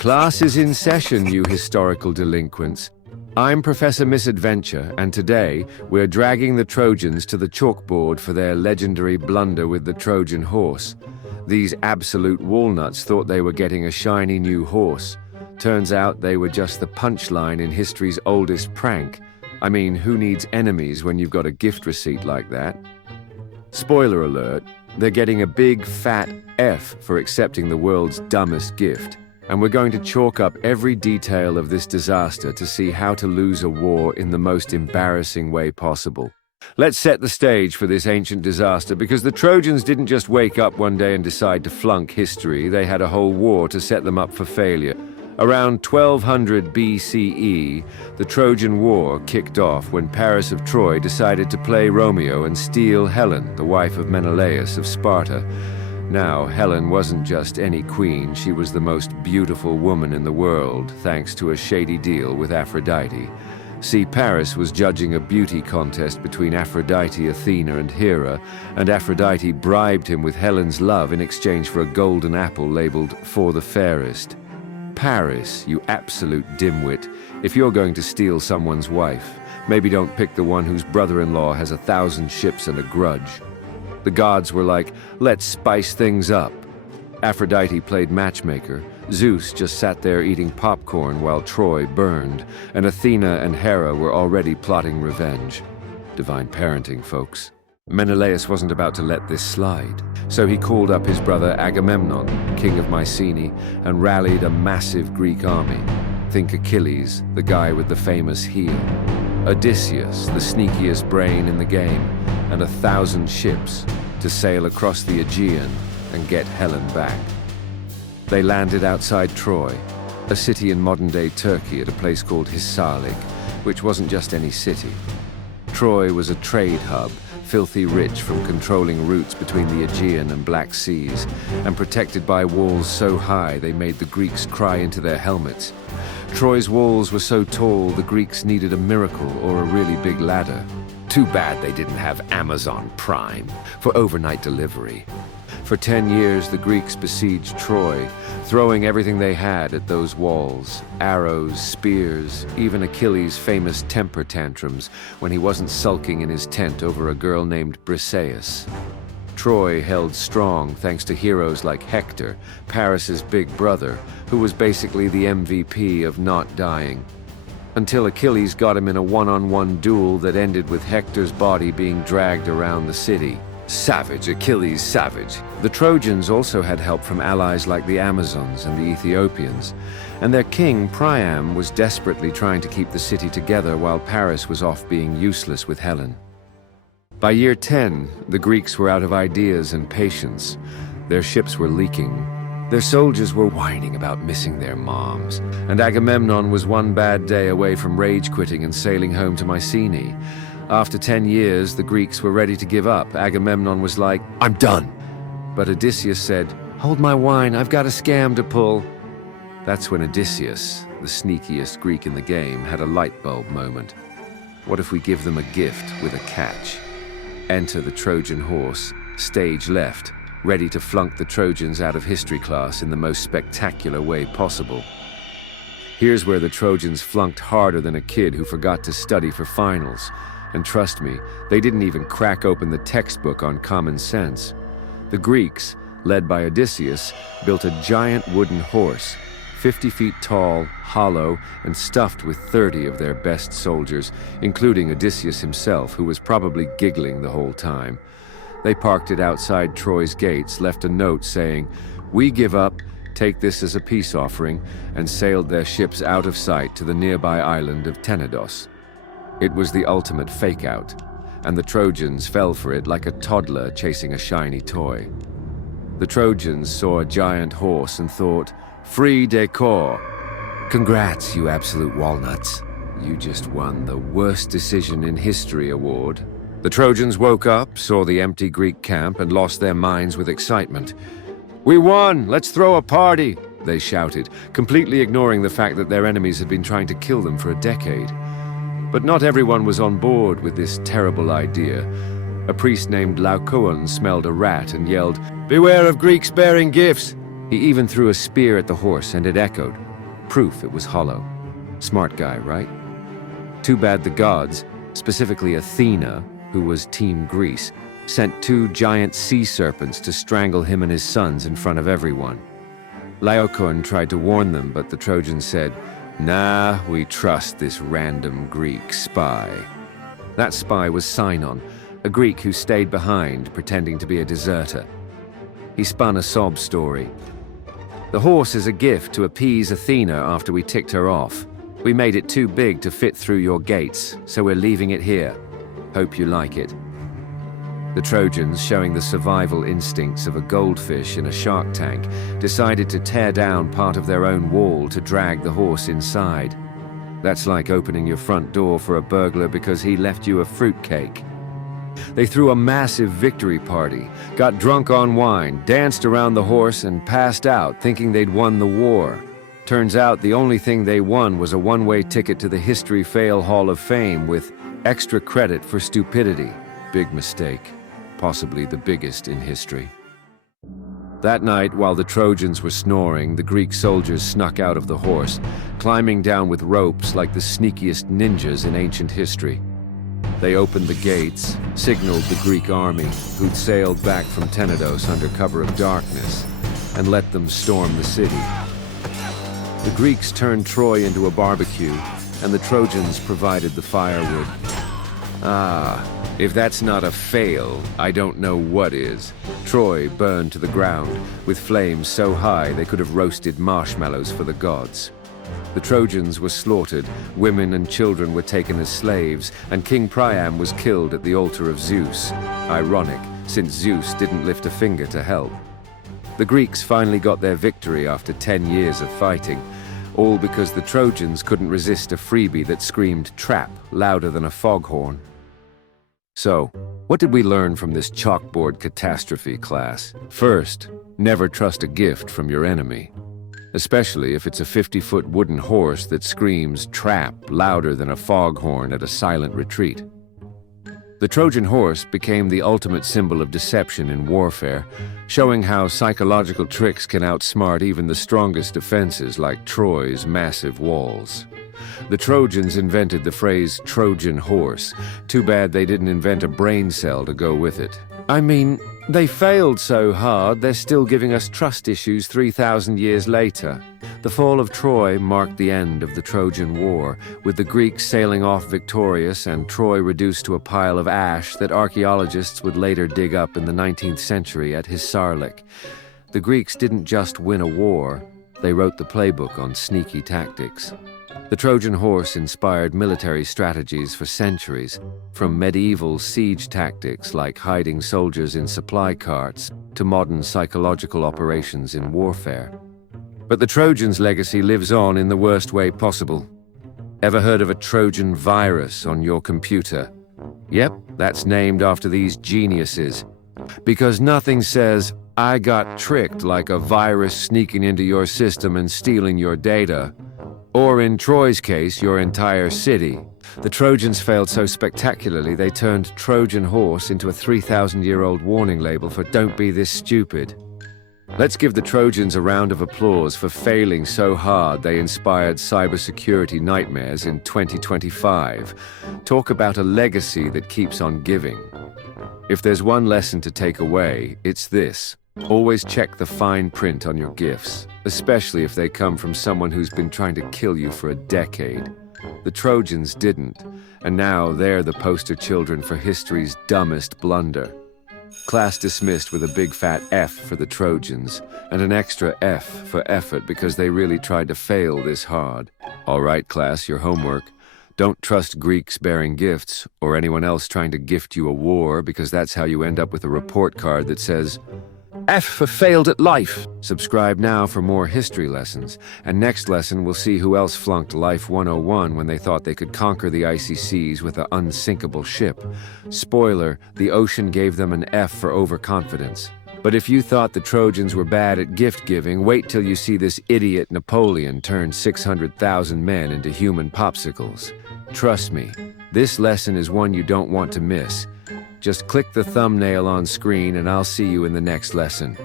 Class is in session, you historical delinquents. I'm Professor Misadventure, and today we're dragging the Trojans to the chalkboard for their legendary blunder with the Trojan Horse. These absolute walnuts thought they were getting a shiny new horse. Turns out they were just the punchline in history's oldest prank. I mean, who needs enemies when you've got a gift receipt like that? Spoiler alert, they're getting a big fat F for accepting the world's dumbest gift. And we're going to chalk up every detail of this disaster to see how to lose a war in the most embarrassing way possible. Let's set the stage for this ancient disaster, because the Trojans didn't just wake up one day and decide to flunk history. They had a whole war to set them up for failure. Around 1200 BCE, the Trojan War kicked off when Paris of Troy decided to play Romeo and steal Helen, the wife of Menelaus of Sparta. Now, Helen wasn't just any queen, she was the most beautiful woman in the world, thanks to a shady deal with Aphrodite. See, Paris was judging a beauty contest between Aphrodite, Athena, and Hera, and Aphrodite bribed him with Helen's love in exchange for a golden apple labeled "For the Fairest." Paris, you absolute dimwit, if you're going to steal someone's wife, maybe don't pick the one whose brother-in-law has 1,000 ships and a grudge. The gods were like, let's spice things up. Aphrodite played matchmaker, Zeus just sat there eating popcorn while Troy burned, and Athena and Hera were already plotting revenge. Divine parenting, folks. Menelaus wasn't about to let this slide, so he called up his brother Agamemnon, king of Mycenae, and rallied a massive Greek army. Think Achilles, the guy with the famous heel. Odysseus, the sneakiest brain in the game, and 1,000 ships to sail across the Aegean and get Helen back. They landed outside Troy, a city in modern-day Turkey at a place called Hisarlik, which wasn't just any city. Troy was a trade hub, filthy rich from controlling routes between the Aegean and Black Seas, and protected by walls so high they made the Greeks cry into their helmets. Troy's walls were so tall the Greeks needed a miracle or a really big ladder. Too bad they didn't have Amazon Prime for overnight delivery. For 10 years, the Greeks besieged Troy, throwing everything they had at those walls. Arrows, spears, even Achilles' famous temper tantrums when he wasn't sulking in his tent over a girl named Briseis. Troy held strong thanks to heroes like Hector, Paris's big brother, who was basically the MVP of not dying. Until Achilles got him in a one-on-one duel that ended with Hector's body being dragged around the city. Savage, Achilles savage. The Trojans also had help from allies like the Amazons and the Ethiopians, and their king, Priam, was desperately trying to keep the city together while Paris was off being useless with Helen. By year 10, the Greeks were out of ideas and patience. Their ships were leaking. Their soldiers were whining about missing their moms, and Agamemnon was one bad day away from rage-quitting and sailing home to Mycenae. After 10 years, the Greeks were ready to give up. Agamemnon was like, "I'm done." But Odysseus said, "Hold my wine, I've got a scam to pull." That's when Odysseus, the sneakiest Greek in the game, had a light bulb moment. What if we give them a gift with a catch? Enter the Trojan Horse, stage left, ready to flunk the Trojans out of history class in the most spectacular way possible. Here's where the Trojans flunked harder than a kid who forgot to study for finals. And trust me, they didn't even crack open the textbook on common sense. The Greeks, led by Odysseus, built a giant wooden horse, 50 feet tall, hollow, and stuffed with 30 of their best soldiers, including Odysseus himself, who was probably giggling the whole time. They parked it outside Troy's gates, left a note saying, "We give up, take this as a peace offering," and sailed their ships out of sight to the nearby island of Tenedos. It was the ultimate fake-out, and the Trojans fell for it like a toddler chasing a shiny toy. The Trojans saw a giant horse and thought, "Free decor. Congrats, you absolute walnuts. You just won the Worst Decision in History award." The Trojans woke up, saw the empty Greek camp, and lost their minds with excitement. "We won! Let's throw a party!" they shouted, completely ignoring the fact that their enemies had been trying to kill them for a decade. But not everyone was on board with this terrible idea. A priest named Laocoon smelled a rat and yelled, "Beware of Greeks bearing gifts!" He even threw a spear at the horse, and it echoed. Proof it was hollow. Smart guy, right? Too bad the gods, specifically Athena, who was Team Greece, sent 2 giant sea serpents to strangle him and his sons in front of everyone. Laocoon tried to warn them, but the Trojans said, "Nah, we trust this random Greek spy." That spy was Sinon, a Greek who stayed behind, pretending to be a deserter. He spun a sob story. "The horse is a gift to appease Athena after we ticked her off. We made it too big to fit through your gates, so we're leaving it here. Hope you like it." The Trojans, showing the survival instincts of a goldfish in a shark tank, decided to tear down part of their own wall to drag the horse inside. That's like opening your front door for a burglar because he left you a fruitcake. They threw a massive victory party, got drunk on wine, danced around the horse, and passed out thinking they'd won the war. Turns out the only thing they won was a one-way ticket to the History Fail Hall of Fame with extra credit for stupidity. Big mistake. Possibly the biggest in history. That night, while the Trojans were snoring, the Greek soldiers snuck out of the horse, climbing down with ropes like the sneakiest ninjas in ancient history. They opened the gates, signaled the Greek army, who'd sailed back from Tenedos under cover of darkness, and let them storm the city. The Greeks turned Troy into a barbecue, and the Trojans provided the firewood. Ah, if that's not a fail, I don't know what is. Troy burned to the ground, with flames so high they could have roasted marshmallows for the gods. The Trojans were slaughtered, women and children were taken as slaves, and King Priam was killed at the altar of Zeus. Ironic, since Zeus didn't lift a finger to help. The Greeks finally got their victory after 10 years of fighting, all because the Trojans couldn't resist a freebie that screamed "trap" louder than a foghorn. So, what did we learn from this chalkboard catastrophe class? First, never trust a gift from your enemy, especially if it's a 50-foot wooden horse that screams "trap" louder than a foghorn at a silent retreat. The Trojan horse became the ultimate symbol of deception in warfare, showing how psychological tricks can outsmart even the strongest defenses like Troy's massive walls. The Trojans invented the phrase Trojan horse. Too bad they didn't invent a brain cell to go with it. I mean, they failed so hard they're still giving us trust issues 3,000 years later. The fall of Troy marked the end of the Trojan War, with the Greeks sailing off victorious and Troy reduced to a pile of ash that archaeologists would later dig up in the 19th century at Hisarlik. The Greeks didn't just win a war, they wrote the playbook on sneaky tactics. The Trojan horse inspired military strategies for centuries, from medieval siege tactics like hiding soldiers in supply carts to modern psychological operations in warfare. But the Trojans' legacy lives on in the worst way possible. Ever heard of a Trojan virus on your computer? Yep, that's named after these geniuses. Because nothing says, "I got tricked," like a virus sneaking into your system and stealing your data. Or in Troy's case, your entire city. The Trojans failed so spectacularly they turned Trojan Horse into a 3,000-year-old warning label for "Don't be this stupid." Let's give the Trojans a round of applause for failing so hard they inspired cybersecurity nightmares in 2025. Talk about a legacy that keeps on giving. If there's one lesson to take away, it's this. Always check the fine print on your gifts, especially if they come from someone who's been trying to kill you for a decade. The Trojans didn't, and now they're the poster children for history's dumbest blunder. Class dismissed with a big fat F for the Trojans, and an extra F for effort because they really tried to fail this hard. All right, class, your homework. Don't trust Greeks bearing gifts, or anyone else trying to gift you a war, because that's how you end up with a report card that says, F for failed at life. Subscribe now for more history lessons, and next lesson we'll see who else flunked Life 101 when they thought they could conquer the icy seas with an unsinkable ship. Spoiler, the ocean gave them an F for overconfidence. But if you thought the Trojans were bad at gift-giving, wait till you see this idiot Napoleon turn 600,000 men into human popsicles. Trust me, this lesson is one you don't want to miss. Just click the thumbnail on screen and I'll see you in the next lesson.